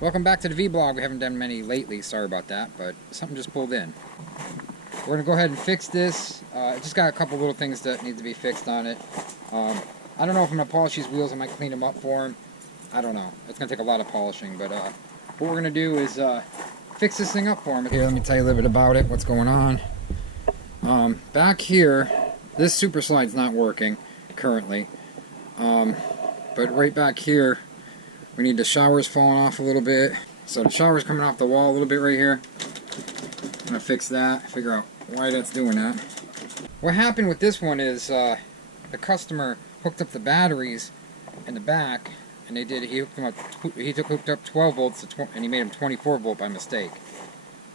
Welcome back to the V-Blog. We haven't done many lately, sorry about that, but something just pulled in. We're going to go ahead and fix this. Just got a couple little things that need to be fixed on it. I don't know if I'm going to polish these wheels. I might clean them up for them. I don't know. It's going to take a lot of polishing, but what we're going to do is fix this thing up for them. Here, let me tell you a little bit about it, what's going on. Back here, this super slide's not working currently. But right back here, we need the showers falling off a little bit. So the shower's coming off the wall a little bit right here. I'm going to fix that, figure out why that's doing that. What happened with this one is the customer hooked up the batteries in the back, and he hooked up 12 volts and he made them 24 volt by mistake.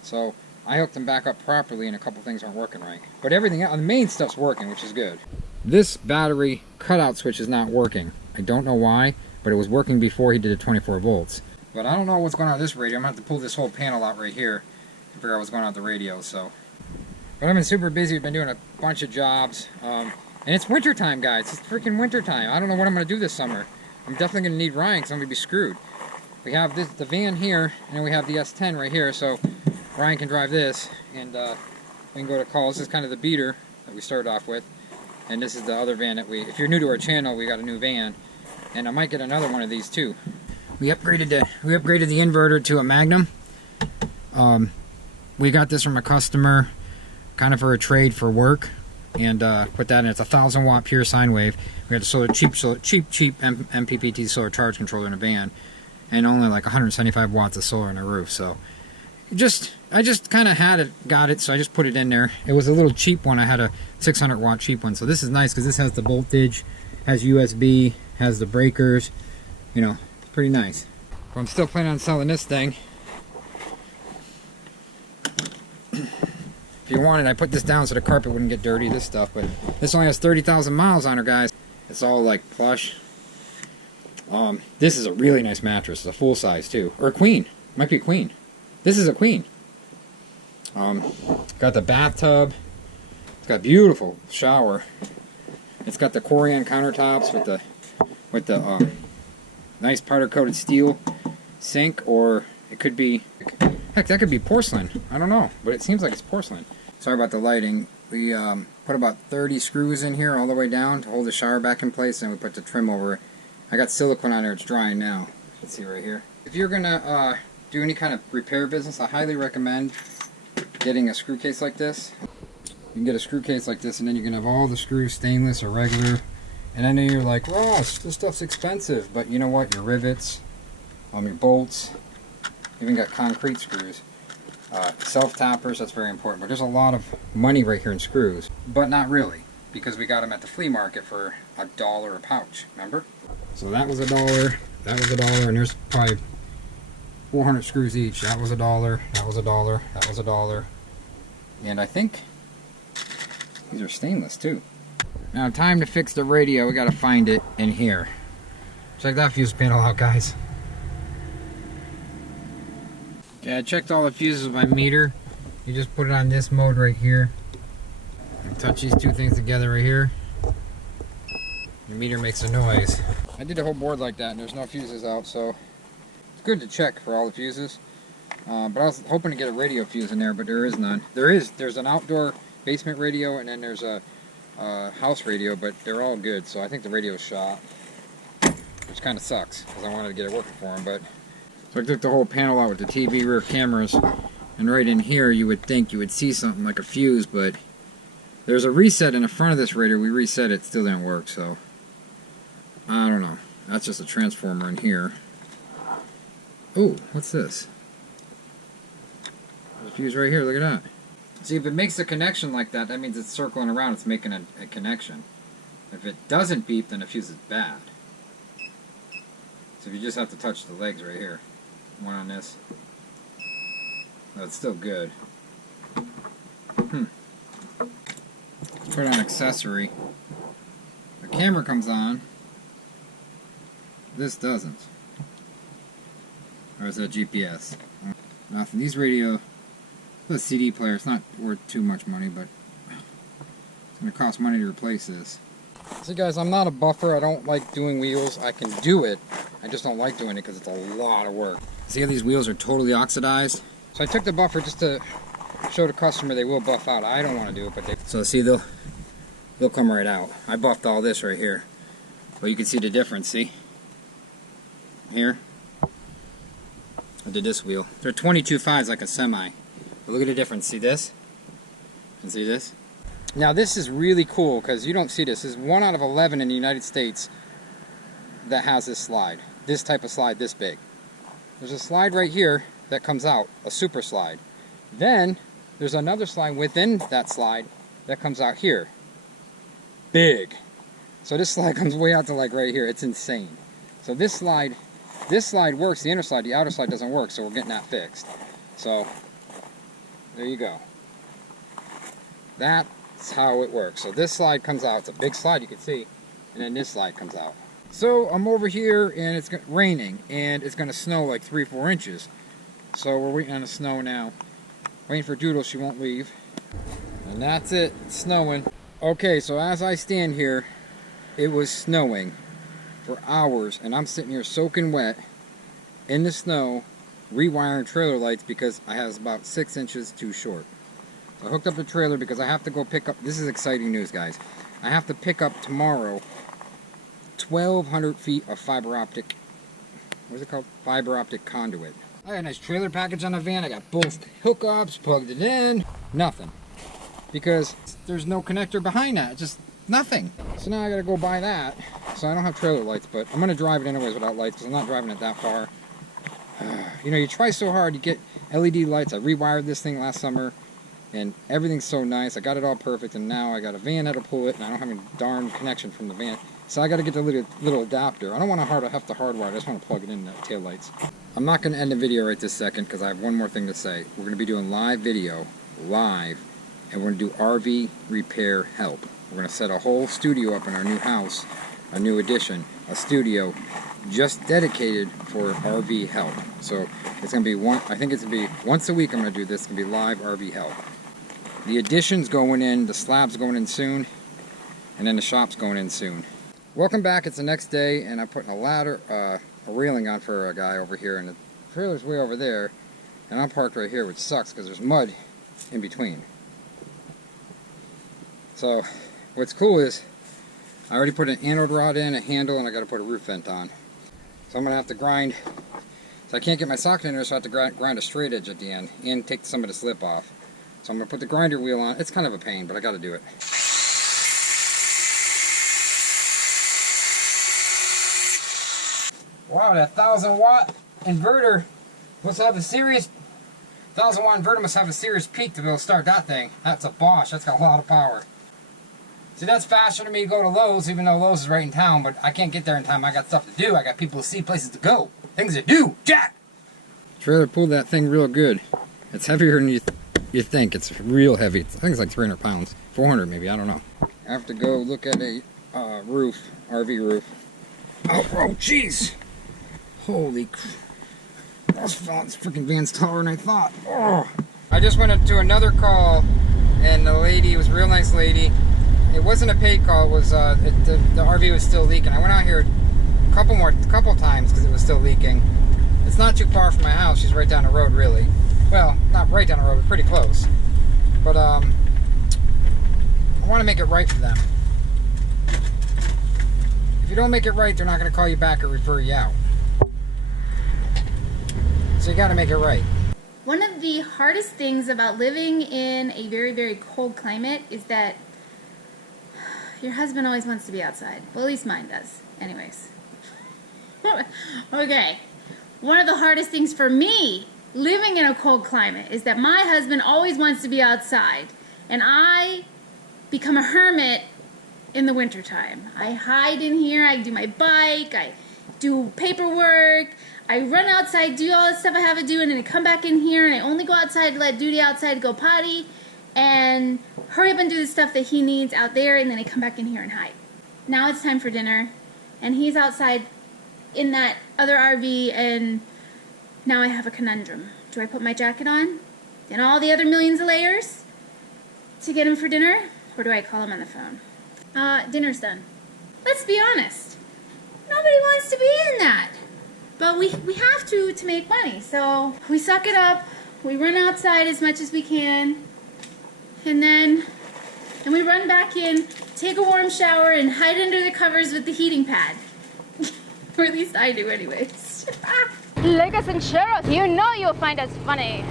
So I hooked them back up properly, and a couple things aren't working right. But everything else, the main stuff's working, which is good. This battery cutout switch is not working. I don't know why, but it was working before he did the 24 volts. But I don't know what's going on with this radio. I'm going to have to pull this whole panel out right here to figure out what's going on with the radio. But I've been super busy. We've been doing a bunch of jobs. And it's winter time, guys. It's freaking winter time. I don't know what I'm going to do this summer. I'm definitely going to need Ryan because I'm going to be screwed. We have the van here, and then we have the S10 right here. So Ryan can drive this, and we can go to calls. This is kind of the beater that we started off with. And this is the other van that if you're new to our channel, we got a new van. And I might get another one of these too. We upgraded the inverter to a Magnum. We got this from a customer, kind of for a trade for work, and put that in. It's a 1,000 watt pure sine wave. We got a cheap MPPT solar charge controller in a van, and only like 175 watts of solar on the roof. So I just kind of got it, so I just put it in there. It was a little cheap one. I had a 600 watt cheap one. So this is nice because this has the voltage, has USB, has the breakers, you know, it's pretty nice. But I'm still planning on selling this thing. If you want it, I put this down so the carpet wouldn't get dirty, this stuff, but this only has 30,000 miles on her, guys. It's all like plush. This is a really nice mattress. It's a full size too, or a queen. Might be a queen. This is a queen. Got the bathtub. It's got a beautiful shower. It's got the Corian countertops with the nice powder coated steel sink, or it could be, heck, that could be porcelain. I don't know, but it seems like it's porcelain. Sorry about the lighting. We put about 30 screws in here all the way down to hold the shower back in place, and we put the trim over it. I got silicone on there. It's drying now. You can see right here. If you're gonna do any kind of repair business, I highly recommend getting a screw case like this. You can get a screw case like this, and then you can have all the screws stainless or regular. And I know you're like, Ross, this stuff's expensive, but you know what? Your rivets, your bolts, even got concrete screws. Self-tappers, that's very important. But there's a lot of money right here in screws. But not really, because we got them at the flea market for $1 a pouch, remember? So that was $1, that was $1, and there's probably 400 screws each. That was $1, that was $1, that was $1. And I think these are stainless too. Now, time to fix the radio. We gotta find it in here. Check that fuse panel out, guys. Okay, I checked all the fuses with my meter. You just put it on this mode right here. And touch these two things together right here. The meter makes a noise. I did the whole board like that, and there's no fuses out, so it's good to check for all the fuses. But I was hoping to get a radio fuse in there, but there is none. There's an outdoor basement radio, and then there's a house radio, but they're all good, so I think the radio's shot, which kind of sucks because I wanted to get it working for them. But so I took the whole panel out with the TV rear cameras, and right in here you would think you would see something like a fuse, but there's a reset in the front of this radio. We reset it, still didn't work, so I don't know. That's just a transformer in here. Oh, what's this? There's a fuse right here, look at that. See, if it makes a connection like that, that means it's circling around, it's making a connection. If it doesn't beep, then the fuse is bad. So you just have to touch the legs right here. One on this. Oh, it's still good. Put it on accessory. The camera comes on. This doesn't. Or is that GPS? Nothing. These radio... The CD player, it's not worth too much money, but it's going to cost money to replace this. See guys, I'm not a buffer. I don't like doing wheels. I can do it. I just don't like doing it because it's a lot of work. See how these wheels are totally oxidized? So I took the buffer just to show the customer they will buff out. I don't want to do it, but they... So see, they'll come right out. I buffed all this right here. But you can see the difference, see? Here. I did this wheel. They're 22.5s like a semi. But look at the difference. See this? And see this? Now this is really cool because you don't see this. This is 1 out of 11 in the United States that has this slide. This type of slide this big. There's a slide right here that comes out, a super slide. Then there's another slide within that slide that comes out here. Big. So this slide comes way out to like right here. It's insane. So this slide works, the inner slide, the outer slide doesn't work, so we're getting that fixed. So there you go. That's how it works. So this slide comes out, it's a big slide you can see, and then this slide comes out. So I'm over here and it's raining and it's going to snow like 3-4 inches. So we're waiting on the snow now. Waiting for Doodle, she won't leave. And that's it, it's snowing. Okay, so as I stand here, it was snowing for hours and I'm sitting here soaking wet in the snow, rewiring trailer lights because I was about 6 inches too short. So I hooked up the trailer because I have to go pick up, this is exciting news guys, I have to pick up tomorrow 1,200 feet of fiber optic, what's it called? Fiber optic conduit. I got a nice trailer package on the van. I got both hookups, plugged it in, nothing. Because there's no connector behind that, just nothing. So now I gotta go buy that. So I don't have trailer lights, but I'm gonna drive it anyways without lights because I'm not driving it that far. You know, you try so hard, you get LED lights. I rewired this thing last summer and everything's so nice. I got it all perfect and now I got a van that'll pull it and I don't have any darn connection from the van. So I got to get the little adapter. I don't want to have to hardwire. I just want to plug it in the tail lights. I'm not going to end the video right this second because I have one more thing to say. We're going to be doing live video, and we're going to do RV repair help. We're going to set a whole studio up in our new house, a new addition, a studio just dedicated for RV help. So it's going to be I think it's going to be once a week. I'm going to do this. It's going to be live RV help. The addition's going in, the slab's going in soon, and then the shop's going in soon. Welcome back, it's the next day and I'm putting a ladder, a railing on for a guy over here and the trailer's way over there and I'm parked right here, which sucks because there's mud in between. So what's cool is I already put an anode rod in, a handle, and I got to put a roof vent on. So I'm going to have to grind, so I can't get my socket in there, so I have to grind a straight edge at the end and take some of the slip off. So I'm going to put the grinder wheel on. It's kind of a pain, but I got to do it. Wow, that 1,000-watt inverter must have a serious 1,000-watt inverter must have a serious peak to be able to start that thing. That's a Bosch. That's got a lot of power. See, that's faster than me to go to Lowe's, even though Lowe's is right in town, but I can't get there in time. I got stuff to do. I got people to see, places to go, things to do. Jack! Trailer pulled that thing real good. It's heavier than you think. It's real heavy. I think it's like 300 pounds. 400 maybe, I don't know. I have to go look at a roof, RV roof. Oh, jeez! Holy crap. This freaking van's taller than I thought. Oh. I just went up to another call and the lady was a real nice lady. It wasn't a paid call, it was the RV was still leaking. I went out here a couple times because it was still leaking. It's not too far from my house, she's right down the road really. Well, not right down the road, but pretty close. But I want to make it right for them. If you don't make it right, they're not going to call you back or refer you out. So you got to make it right. One of the hardest things about living in a very, very cold climate is that your husband always wants to be outside. Well, at least mine does. Anyways. Okay. One of the hardest things for me living in a cold climate is that my husband always wants to be outside. And I become a hermit in the wintertime. I hide in here. I do my bike. I do paperwork. I run outside, do all the stuff I have to do, and then I come back in here, and I only go outside to let Duty outside to go potty, and hurry up and do the stuff that he needs out there, and then I come back in here and hide. Now it's time for dinner, and he's outside in that other RV, and now I have a conundrum. Do I put my jacket on and all the other millions of layers to get him for dinner, or do I call him on the phone? Dinner's done. Let's be honest. Nobody wants to be in that. But we have to make money. So we suck it up. We run outside as much as we can. And then we run back in, take a warm shower, and hide under the covers with the heating pad. Or at least I do anyways. Like us and share us. You know you'll find us funny.